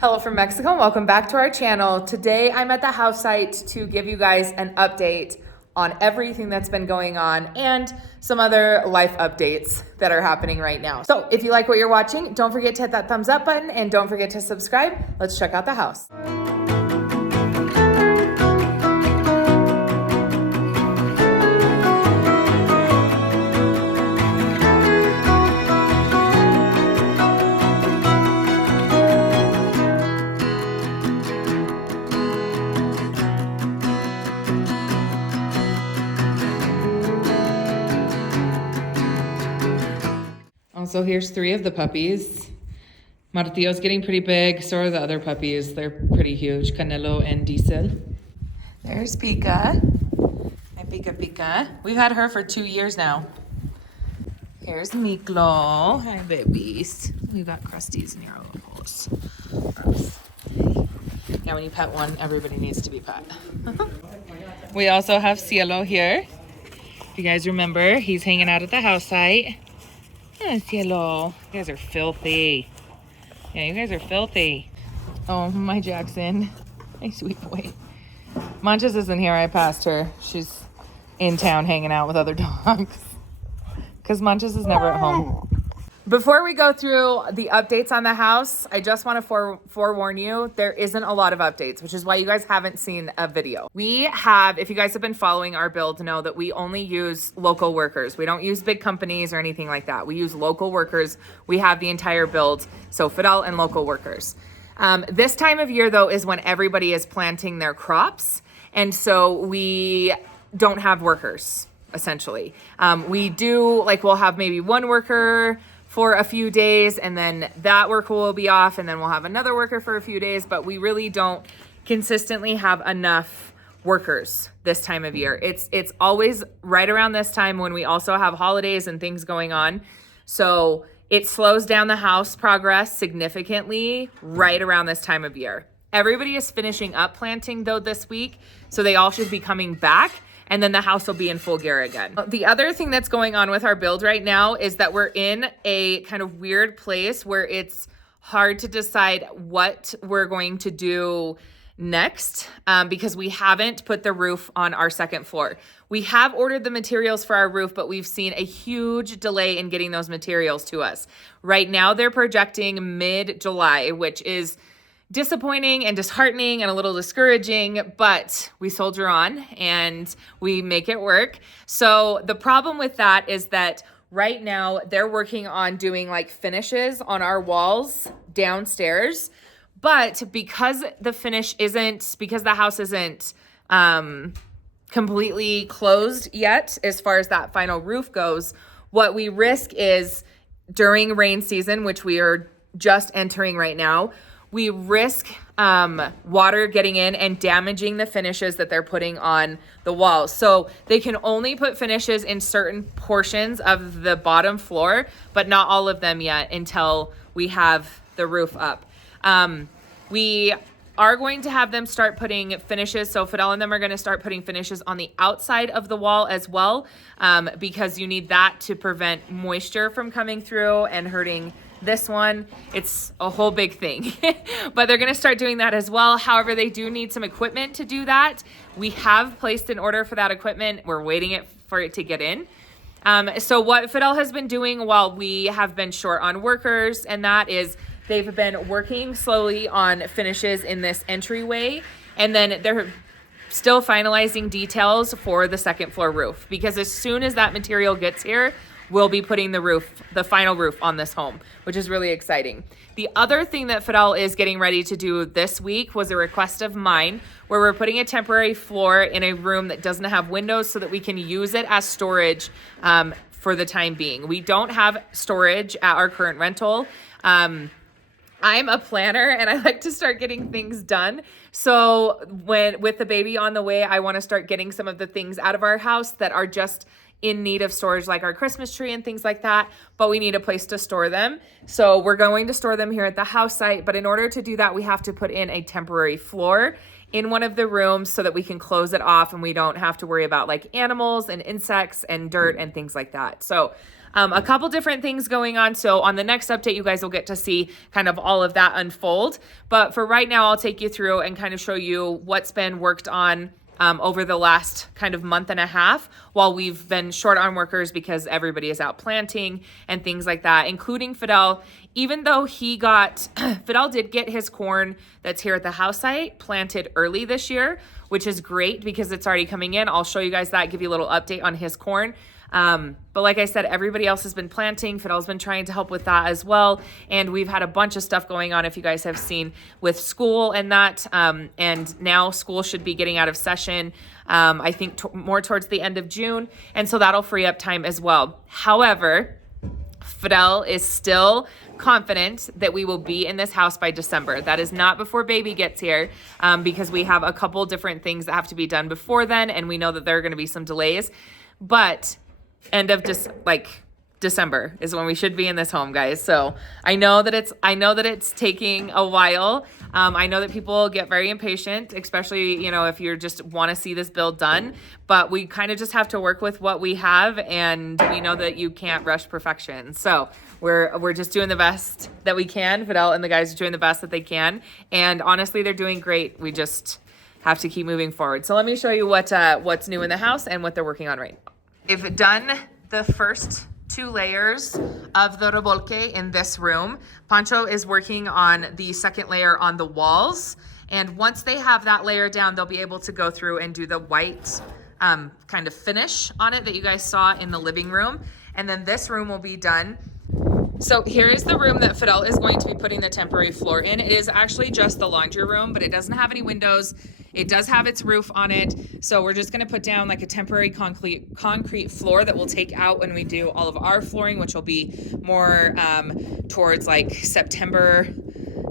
Hello from Mexico and welcome back to our channel. Today I'm at the house site to give you guys an update on everything that's been going on and some other life updates that are happening right now. So if you like what you're watching, don't forget to hit that thumbs up button and don't forget to subscribe. Let's check out the house. So here's 3 of the puppies. Martillo's getting pretty big, so are the other puppies. They're pretty huge, Canelo and Diesel. There's Pika. Hi, Pika Pika. We've had her for 2 years now. Here's Miklo. Hi, babies. We've got crusties in here. Yeah, when you pet one, everybody needs to be pet. We also have Cielo here. If you guys remember, he's hanging out at the house site. Oh, Cielo. You guys are filthy. Yeah, you guys are filthy. Oh, my Jackson. My sweet boy. Manchas isn't here. I passed her. She's in town hanging out with other dogs. Because Manchas is never at home. Before we go through the updates on the house, I just want to forewarn you, there isn't a lot of updates, which is why you guys haven't seen a video. We have, if you guys have been following our build, know that we only use local workers. We don't use big companies or anything like that. We use local workers. We have the entire build, so Fidel and local workers. This time of year, though, is when everybody is planting their crops, and so we don't have workers, essentially. We do, like, we'll have maybe one worker for a few days, and then that worker will be off, and then we'll have another worker for a few days, but we really don't consistently have enough workers this time of year. It's always right around this time when we also have holidays and things going on. So it slows down the house progress significantly right around this time of year. Everybody is finishing up planting though this week, so they all should be coming back, and then the house will be in full gear again. The other thing that's going on with our build right now is that we're in a kind of weird place where it's hard to decide what we're going to do next because we haven't put the roof on our second floor. We have ordered the materials for our roof, but we've seen a huge delay in getting those materials to us. Right now, they're projecting mid-July, which is disappointing and disheartening and a little discouraging, but we soldier on and we make it work. So the problem with that is that right now they're working on doing like finishes on our walls downstairs, but because the house isn't completely closed yet as far as that final roof goes, what we risk is during rain season, which we are just entering right now, we risk water getting in and damaging the finishes that they're putting on the walls. So they can only put finishes in certain portions of the bottom floor, but not all of them yet until we have the roof up. We are going to have them start putting finishes. So Fidel and them are going to start putting finishes on the outside of the wall as well, because you need that to prevent moisture from coming through and hurting this one. It's a whole big thing, but they're going to start doing that as well. However, they do need some equipment to do that. We have placed an order for that equipment. We're waiting for it to get in. So what Fidel has been doing while we have been short on workers, and that is they've been working slowly on finishes in this entryway, and then they're still finalizing details for the second floor roof, because as soon as that material gets here, we'll be putting the final roof on this home, which is really exciting. The other thing that Fidel is getting ready to do this week was a request of mine, where we're putting a temporary floor in a room that doesn't have windows so that we can use it as storage for the time being. We don't have storage at our current rental. I'm a planner and I like to start getting things done. So with the baby on the way, I want to start getting some of the things out of our house that are just in need of storage, like our Christmas tree and things like that, but we need a place to store them. So we're going to store them here at the house site, but in order to do that, we have to put in a temporary floor in one of the rooms so that we can close it off and we don't have to worry about like animals and insects and dirt and things like that. So a couple different things going on. So on the next update, you guys will get to see kind of all of that unfold. But for right now, I'll take you through and kind of show you what's been worked on over the last kind of month and a half while we've been short on workers because everybody is out planting and things like that, including Fidel. Even though Fidel did get his corn that's here at the house site planted early this year, which is great because it's already coming in. I'll show you guys that, give you a little update on his corn. But like I said, everybody else has been planting. Fidel's been trying to help with that as well. And we've had a bunch of stuff going on, if you guys have seen, with school and that. And now school should be getting out of session, I think more towards the end of June. And so that'll free up time as well. However, Fidel is still confident that we will be in this house by December. That is not before baby gets here, because we have a couple different things that have to be done before then. And we know that there are going to be some delays, but end of December is when we should be in this home, guys. So I know that it's taking a while. I know that people get very impatient, especially, if you just want to see this build done, but we kind of just have to work with what we have. And we know that you can't rush perfection. So we're just doing the best that we can. Fidel and the guys are doing the best that they can. And honestly, they're doing great. We just have to keep moving forward. So let me show you what's new in the house and what they're working on right now. They've done the first 2 layers of the revolque in this room. Pancho is working on the second layer on the walls. And once they have that layer down, they'll be able to go through and do the white kind of finish on it that you guys saw in the living room. And then this room will be done. So here is the room that Fidel is going to be putting the temporary floor in. It is actually just the laundry room, but it doesn't have any windows. It does have its roof on it. So we're just going to put down like a temporary concrete floor that we'll take out when we do all of our flooring, which will be more towards like September.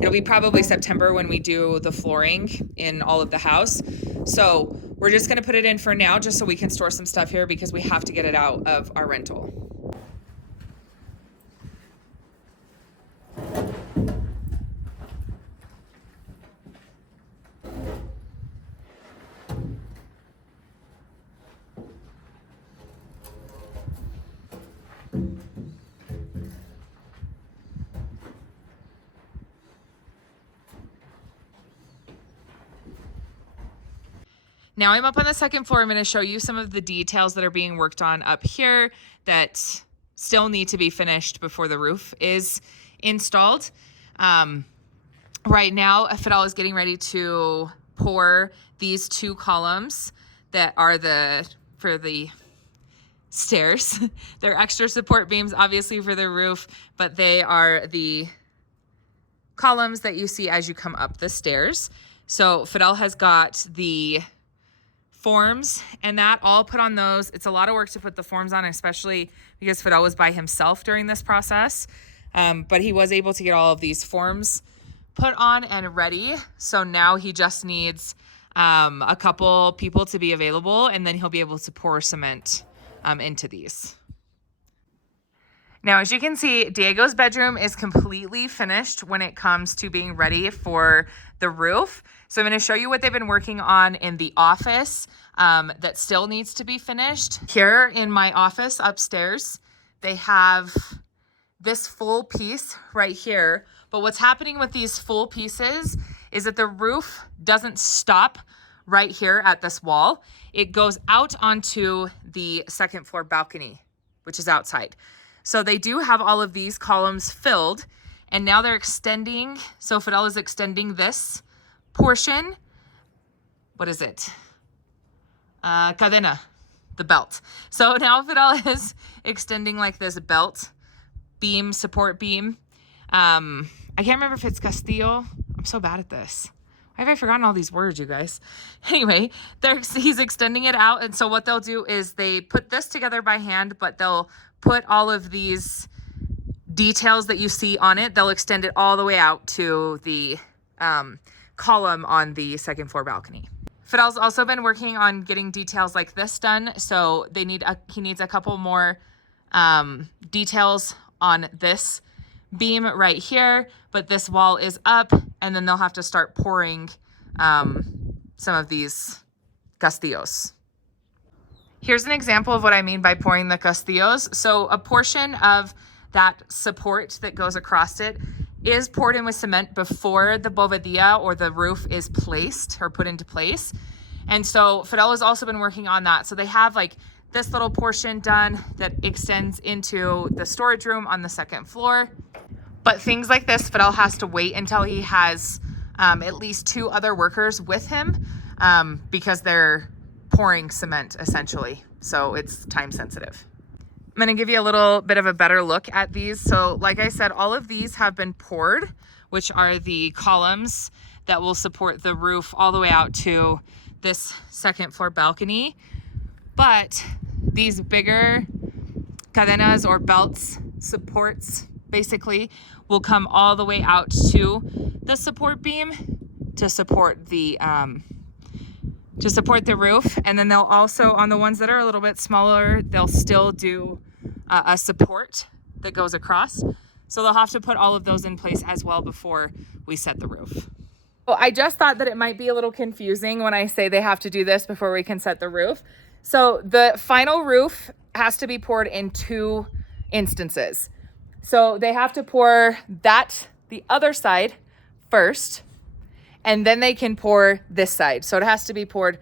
It'll be probably September when we do the flooring in all of the house. So we're just going to put it in for now just so we can store some stuff here because we have to get it out of our rental. Now I'm up on the second floor. I'm going to show you some of the details that are being worked on up here that still need to be finished before the roof is installed. Right now, Fidel is getting ready to pour these 2 columns that are for the stairs. They're extra support beams, obviously, for the roof, but they are the columns that you see as you come up the stairs. So Fidel has got the forms and that all put on those. It's a lot of work to put the forms on, especially because Fidel was by himself during this process. But he was able to get all of these forms put on and ready. So now he just needs a couple people to be available, and then he'll be able to pour cement into these. Now, as you can see, Diego's bedroom is completely finished when it comes to being ready for the roof. So I'm going to show you what they've been working on in the office that still needs to be finished. Here in my office upstairs, they have this full piece right here. But what's happening with these full pieces is that the roof doesn't stop right here at this wall. It goes out onto the second floor balcony, which is outside. So they do have all of these columns filled, and now they're extending. So Fidel is extending this portion. What is it? Cadena, the belt. So now Fidel is extending like this belt beam, support beam. I can't remember if it's Castillo. I'm so bad at this. Why have I forgotten all these words, you guys? Anyway, he's extending it out. And so what they'll do is they put this together by hand, but they'll put all of these details that you see on it. They'll extend it all the way out to the column on the second floor balcony. Fidel's also been working on getting details like this done. So he needs a couple more details on this beam right here, but this wall is up, and then they'll have to start pouring some of these castillos. Here's an example of what I mean by pouring the castillos. So a portion of that support that goes across it is poured in with cement before the bovedilla or the roof is placed or put into place. And so Fidel has also been working on that. So they have like this little portion done that extends into the storage room on the second floor. But things like this, Fidel has to wait until he has at least 2 other workers with him because they're pouring cement essentially. So it's time sensitive. I'm gonna give you a little bit of a better look at these. So like I said, all of these have been poured, which are the columns that will support the roof all the way out to this second floor balcony. But these bigger cadenas or belts, supports basically, will come all the way out to the support beam to support the roof. And then they'll also, on the ones that are a little bit smaller, they'll still do a support that goes across. So they'll have to put all of those in place as well before we set the roof. Well, I just thought that it might be a little confusing when I say they have to do this before we can set the roof. So the final roof has to be poured in 2 instances. So they have to pour the other side first, and then they can pour this side. So it has to be poured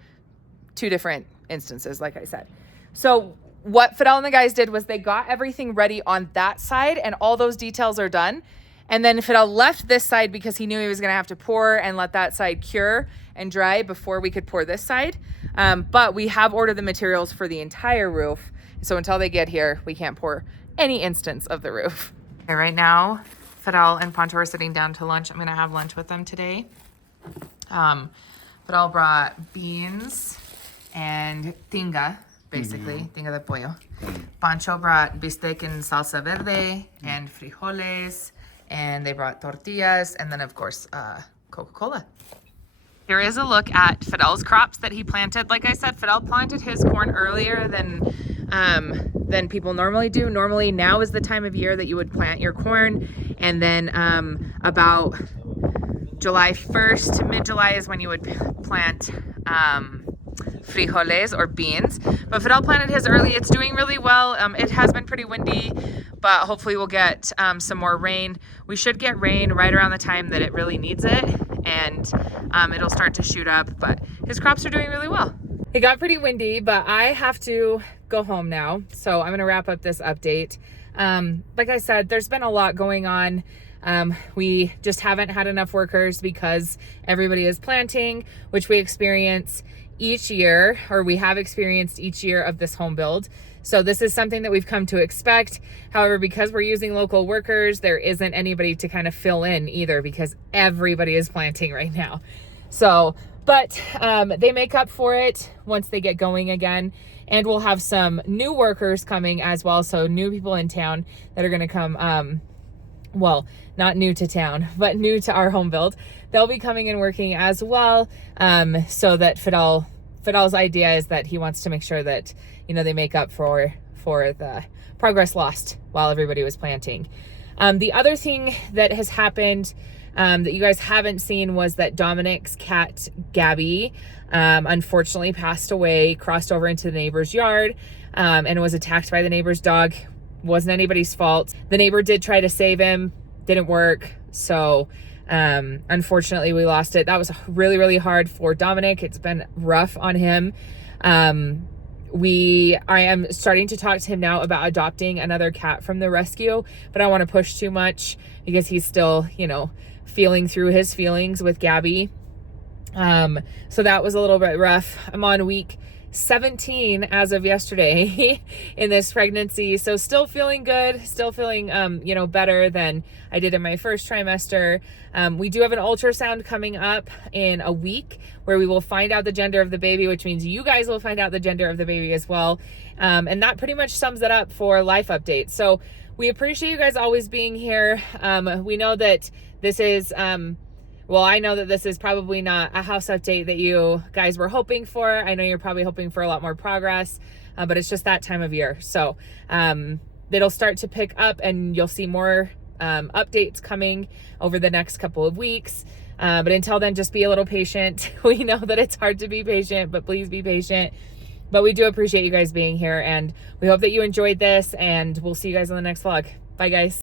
2 different instances, like I said. So what Fidel and the guys did was they got everything ready on that side and all those details are done. And then Fidel left this side because he knew he was gonna have to pour and let that side cure and dry before we could pour this side. But we have ordered the materials for the entire roof. So until they get here, we can't pour any instance of the roof. Okay, right now, Fidel and Pancho are sitting down to lunch. I'm gonna have lunch with them today. Fidel brought beans and tinga, basically, tinga de pollo. Pancho brought bistec and salsa verde and frijoles, and they brought tortillas, and then of course, Coca-Cola. Here is a look at Fidel's crops that he planted. Like I said, Fidel planted his corn earlier than people normally do. Normally now is the time of year that you would plant your corn, and then about July 1st to mid-July is when you would plant frijoles or beans. But Fidel planted his early. It's doing really well. It has been pretty windy, but hopefully we'll get some more rain. We should get rain right around the time that it really needs it, and it'll start to shoot up. But his crops are doing really well. It got pretty windy, but I have to go home now. So I'm gonna wrap up this update. Like I said, there's been a lot going on. We just haven't had enough workers because everybody is planting, which we experience each year, or we have experienced each year of this home build. So this is something that we've come to expect. However, because we're using local workers, there isn't anybody to kind of fill in either because everybody is planting right now. So, but they make up for it once they get going again. And we'll have some new workers coming as well. So new people in town that are gonna come, well, not new to town, but new to our home build. They'll be coming and working as well. So that Fidel's idea is that he wants to make sure that, you know, they make up for the progress lost while everybody was planting. The other thing that has happened that you guys haven't seen was that Dominic's cat, Gabby, unfortunately passed away, crossed over into the neighbor's yard, and was attacked by the neighbor's dog. Wasn't anybody's fault. The neighbor did try to save him, didn't work. So unfortunately we lost it. That was really, really hard for Dominic. It's been rough on him. I am starting to talk to him now about adopting another cat from the rescue, but I don't want to push too much because he's still, you know, feeling through his feelings with Gabby. So that was a little bit rough. I'm on week 17 as of yesterday in this pregnancy. So still feeling good, still feeling, you know, better than I did in my first trimester. We do have an ultrasound coming up in a week where we will find out the gender of the baby, which means you guys will find out the gender of the baby as well. And that pretty much sums it up for life updates. So we appreciate you guys always being here. We know that this is, well, I know that this is probably not a house update that you guys were hoping for. I know you're probably hoping for a lot more progress, but it's just that time of year. So it'll start to pick up and you'll see more updates coming over the next couple of weeks. But until then, just be a little patient. We know that it's hard to be patient, but please be patient. But we do appreciate you guys being here, and we hope that you enjoyed this, and we'll see you guys on the next vlog. Bye, guys.